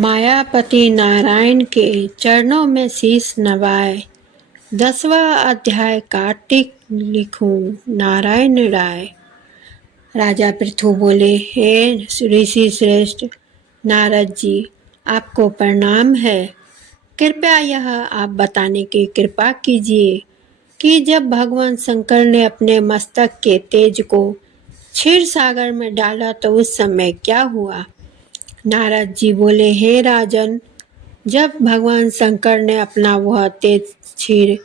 मायापति नारायण के चरणों में शीश नवाए। 10वां अध्याय कार्तिक लिखूं नारायण राय। राजा पृथु बोले, हे ऋषि श्रेष्ठ नारद जी, आपको प्रणाम है। कृपया यह आप बताने की कृपा कीजिए कि जब भगवान शंकर ने अपने मस्तक के तेज को क्षीर सागर में डाला तो उस समय क्या हुआ। नारद जी बोले, हे राजन, जब भगवान शंकर ने अपना वह तेज क्षीर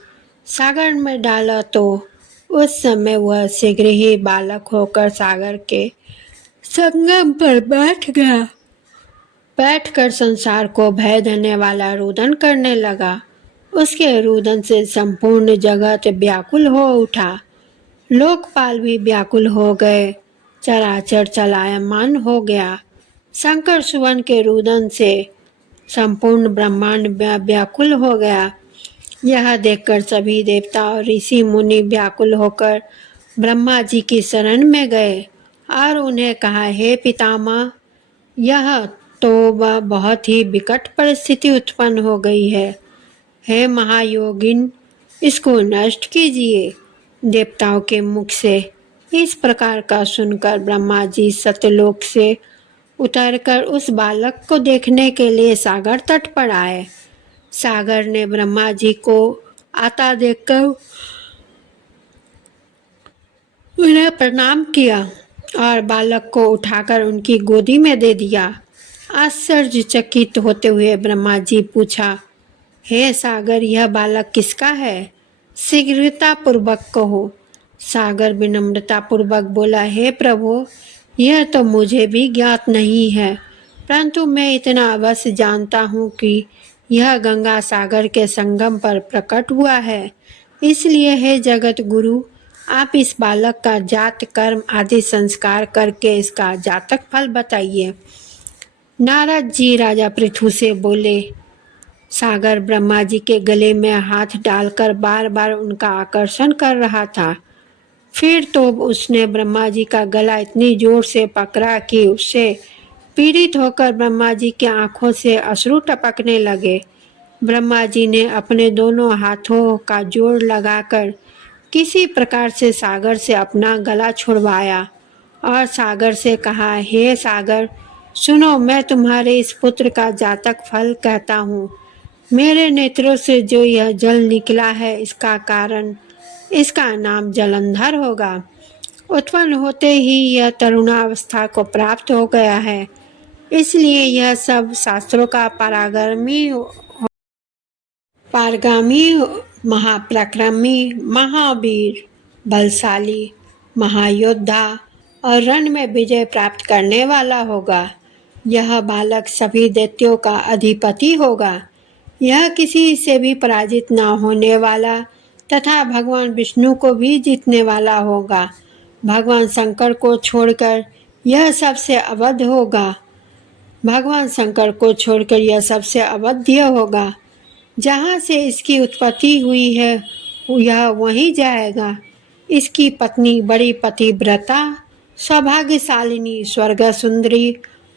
सागर में डाला तो उस समय वह शीघ्र ही बालक होकर सागर के संगम पर बैठकर संसार को भय देने वाला रुदन करने लगा। उसके रुदन से संपूर्ण जगत व्याकुल हो उठा। लोकपाल भी व्याकुल हो गए। चराचर चलायमान हो गया। शंकर सुवन के रुदन से संपूर्ण ब्रह्मांड व्याकुल हो गया। यह देखकर सभी देवता और ऋषि मुनि व्याकुल होकर ब्रह्मा जी की शरण में गए और उन्हें कहा, हे पितामह, यह तो बहुत ही विकट परिस्थिति उत्पन्न हो गई है। हे महायोगिन, इसको नष्ट कीजिए। देवताओं के मुख से इस प्रकार का सुनकर ब्रह्मा जी सत्यलोक से उतरकर उस बालक को देखने के लिए सागर तट पर आए। सागर ने ब्रह्मा जी को आता देखकर उन्हें प्रणाम किया और बालक को उठाकर उनकी गोदी में दे दिया। आश्चर्यचकित होते हुए ब्रह्मा जी पूछा, हे सागर, यह बालक किसका है? शीघ्रतापूर्वक कहो। सागर विनम्रतापूर्वक बोला, हे प्रभु, यह तो मुझे भी ज्ञात नहीं है, परंतु मैं इतना अवश्य जानता हूँ कि यह गंगा सागर के संगम पर प्रकट हुआ है। इसलिए हे जगत गुरु, आप इस बालक का जात कर्म आदि संस्कार करके इसका जातक फल बताइए। नारद जी राजा पृथु से बोले। सागर ब्रह्मा जी के गले में हाथ डालकर बार बार उनका आकर्षण कर रहा था। फिर तो उसने ब्रह्मा जी का गला इतनी जोर से पकड़ा कि उससे पीड़ित होकर ब्रह्मा जी की आंखों से अश्रु टपकने लगे। ब्रह्मा जी ने अपने दोनों हाथों का जोर लगाकर किसी प्रकार से सागर से अपना गला छुड़वाया और सागर से कहा, हे सागर, सुनो, मैं तुम्हारे इस पुत्र का जातक फल कहता हूँ। मेरे नेत्रों से जो यह जल निकला है, इसका नाम जलंधर होगा। उत्पन्न होते ही यह तरुणावस्था को प्राप्त हो गया है, इसलिए यह सब शास्त्रों का पारगामी, महापराक्रमी, महावीर, बलशाली, महायोद्धा और रण में विजय प्राप्त करने वाला होगा। यह बालक सभी दैत्यों का अधिपति होगा। यह किसी से भी पराजित न होने वाला तथा भगवान विष्णु को भी जीतने वाला होगा। भगवान शंकर को छोड़कर यह सबसे अवध होगा। जहाँ से इसकी उत्पत्ति हुई है यह वहीं जाएगा। इसकी पत्नी बड़ी पतिव्रता, सौभाग्यशालिनी, स्वर्ग सुंदरी,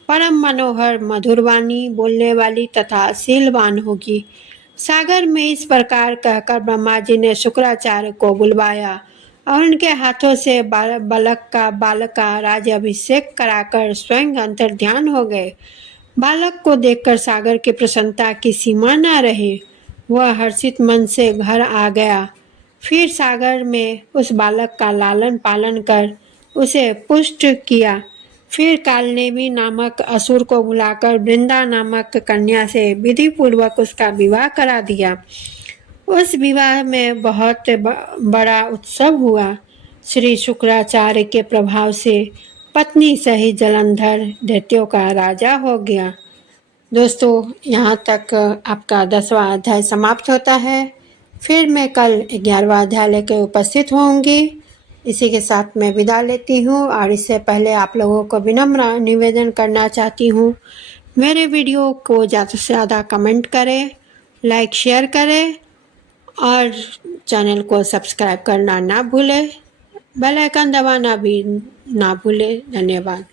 परम मनोहर, मधुरवाणी बोलने वाली तथा शीलवान होगी। सागर में इस प्रकार कहकर ब्रह्मा जी ने शुक्राचार्य को बुलवाया और उनके हाथों से बालक का राज्याभिषेक कराकर स्वयं अंतर्ध्यान हो गए। बालक को देखकर सागर की प्रसन्नता की सीमा न रही। वह हर्षित मन से घर आ गया। फिर सागर में उस बालक का लालन पालन कर उसे पुष्ट किया। फिर कालनेमी नामक असुर को बुलाकर वृंदा नामक कन्या से विधि पूर्वक उसका विवाह करा दिया। उस विवाह में बहुत बड़ा उत्सव हुआ। श्री शुक्राचार्य के प्रभाव से पत्नी सहित जलंधर दैत्यों का राजा हो गया। दोस्तों, यहाँ तक आपका 10वां अध्याय समाप्त होता है। फिर मैं कल 11वां अध्याय लेकर उपस्थित होंगी। इसी के साथ मैं विदा लेती हूँ और इससे पहले आप लोगों को विनम्र निवेदन करना चाहती हूँ, मेरे वीडियो को ज़्यादा से ज़्यादा कमेंट करें, लाइक शेयर करें और चैनल को सब्सक्राइब करना ना भूलें, बेल आइकन दबाना भी ना भूलें। धन्यवाद।